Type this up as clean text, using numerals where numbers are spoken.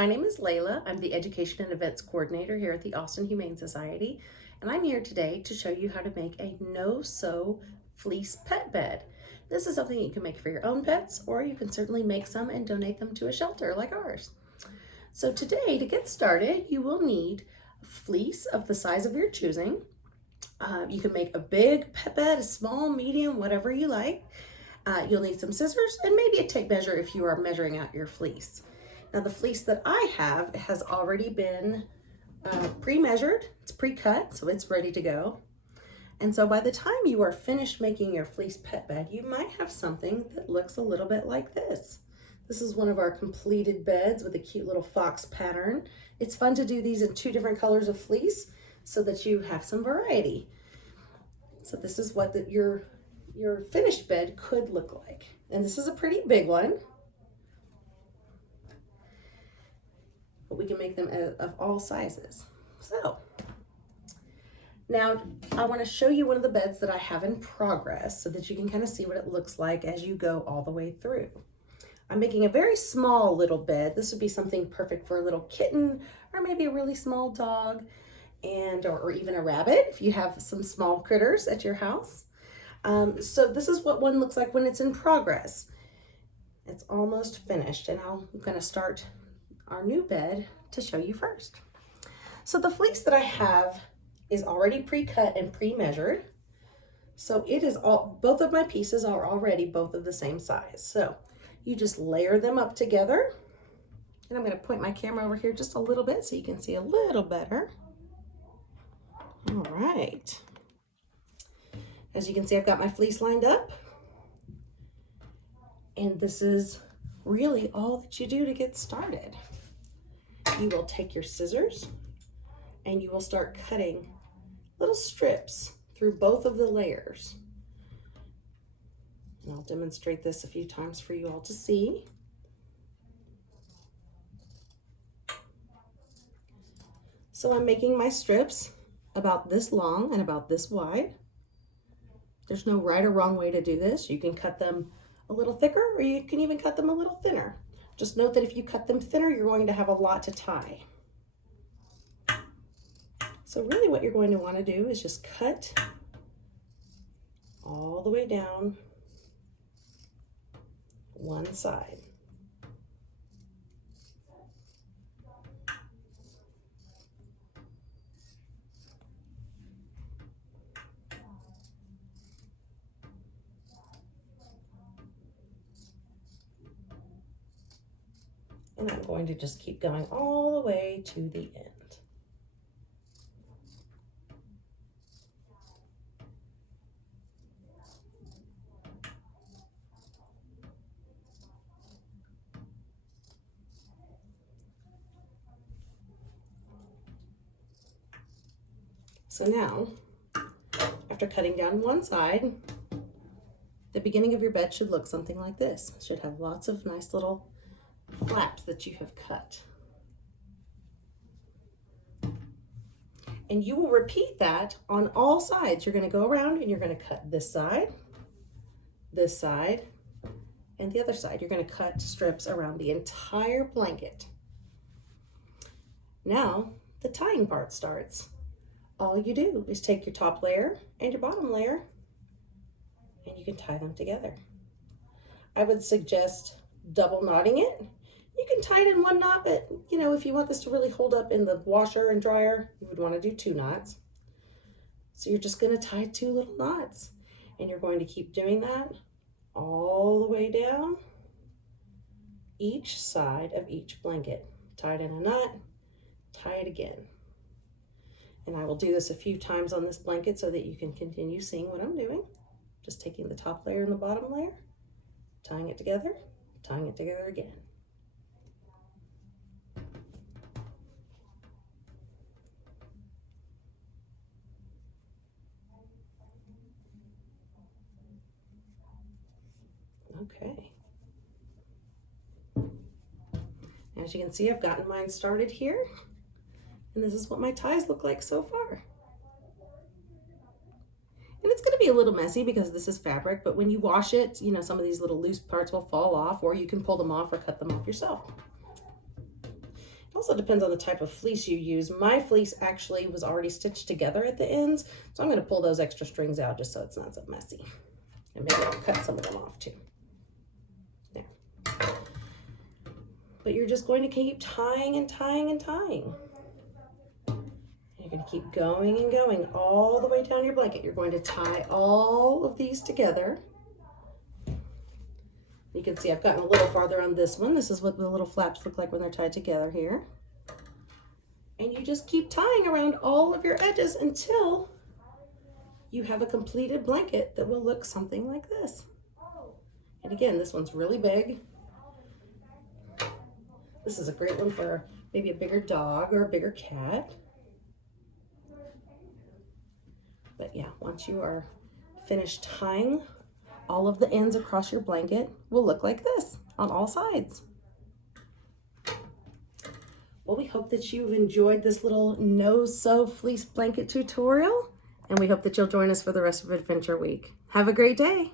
My name is Layla. I'm the Education and Events Coordinator here at the Austin Humane Society, and I'm here today to show you how to make a no-sew fleece pet bed. This is something you can make for your own pets, or you can certainly make some and donate them to a shelter like ours. So today, to get started, you will need a fleece of the size of your choosing. You can make a big pet bed, a small, medium, whatever you like. You'll need some scissors and maybe a tape measure if you are measuring out your fleece. Now the fleece that I have has already been pre-measured, it's pre-cut, so it's ready to go. And so by the time you are finished making your fleece pet bed, you might have something that looks a little bit like this. This is one of our completed beds with a cute little fox pattern. It's fun to do these in 2 different colors of fleece so that you have some variety. So this is what your finished bed could look like. And this is a pretty big one. But we can make them of all sizes. So now I want to show you one of the beds that I have in progress so that you can kind of see what it looks like as you go all the way through. I'm making a very small little bed. This would be something perfect for a little kitten or maybe a really small dog or even a rabbit if you have some small critters at your house. So this is what one looks like when it's in progress. It's almost finished, and I'm going to start our new bed to show you first. So the fleece that I have is already pre-cut and pre-measured. So it is both of my pieces are already both of the same size. So you just layer them up together. And I'm going to point my camera over here just a little bit so you can see a little better. All right. As you can see, I've got my fleece lined up. And this is really all that you do to get started. You will take your scissors and you will start cutting little strips through both of the layers. And I'll demonstrate this a few times for you all to see. So I'm making my strips about this long and about this wide. There's no right or wrong way to do this. You can cut them a little thicker or you can even cut them a little thinner. Just note that if you cut them thinner, you're going to have a lot to tie. So really what you're going to want to do is just cut all the way down one side. And I'm going to just keep going all the way to the end. So now, after cutting down one side, the beginning of your bed should look something like this. It should have lots of nice little flaps that you have cut. And you will repeat that on all sides. You're going to go around and you're going to cut this side, and the other side. You're going to cut strips around the entire blanket. Now, the tying part starts. All you do is take your top layer and your bottom layer, and you can tie them together. I would suggest double knotting it. You can tie it in one knot, but if you want this to really hold up in the washer and dryer, you would want to do 2 knots. So you're just going to tie 2 little knots, and you're going to keep doing that all the way down each side of each blanket. Tie it in a knot, tie it again. And I will do this a few times on this blanket so that you can continue seeing what I'm doing. Just taking the top layer and the bottom layer, tying it together again. Okay. As you can see, I've gotten mine started here, and this is what my ties look like so far. And it's going to be a little messy because this is fabric, but when you wash it, you know, some of these little loose parts will fall off, or you can pull them off or cut them off yourself. Also depends on the type of fleece you use. My fleece actually was already stitched together at the ends, so I'm going to pull those extra strings out just so it's not so messy. And maybe I'll cut some of them off too. There. But you're just going to keep tying and tying and tying. You're going to keep going and going all the way down your blanket. You're going to tie all of these together. You can see I've gotten a little farther on this one. This is what the little flaps look like when they're tied together here. And you just keep tying around all of your edges until you have a completed blanket that will look something like this. And again, this one's really big. This is a great one for maybe a bigger dog or a bigger cat. But yeah, once you are finished tying, all of the ends across your blanket will look like this on all sides. Well, we hope that you've enjoyed this little no-sew fleece blanket tutorial, and we hope that you'll join us for the rest of Adventure Week. Have a great day.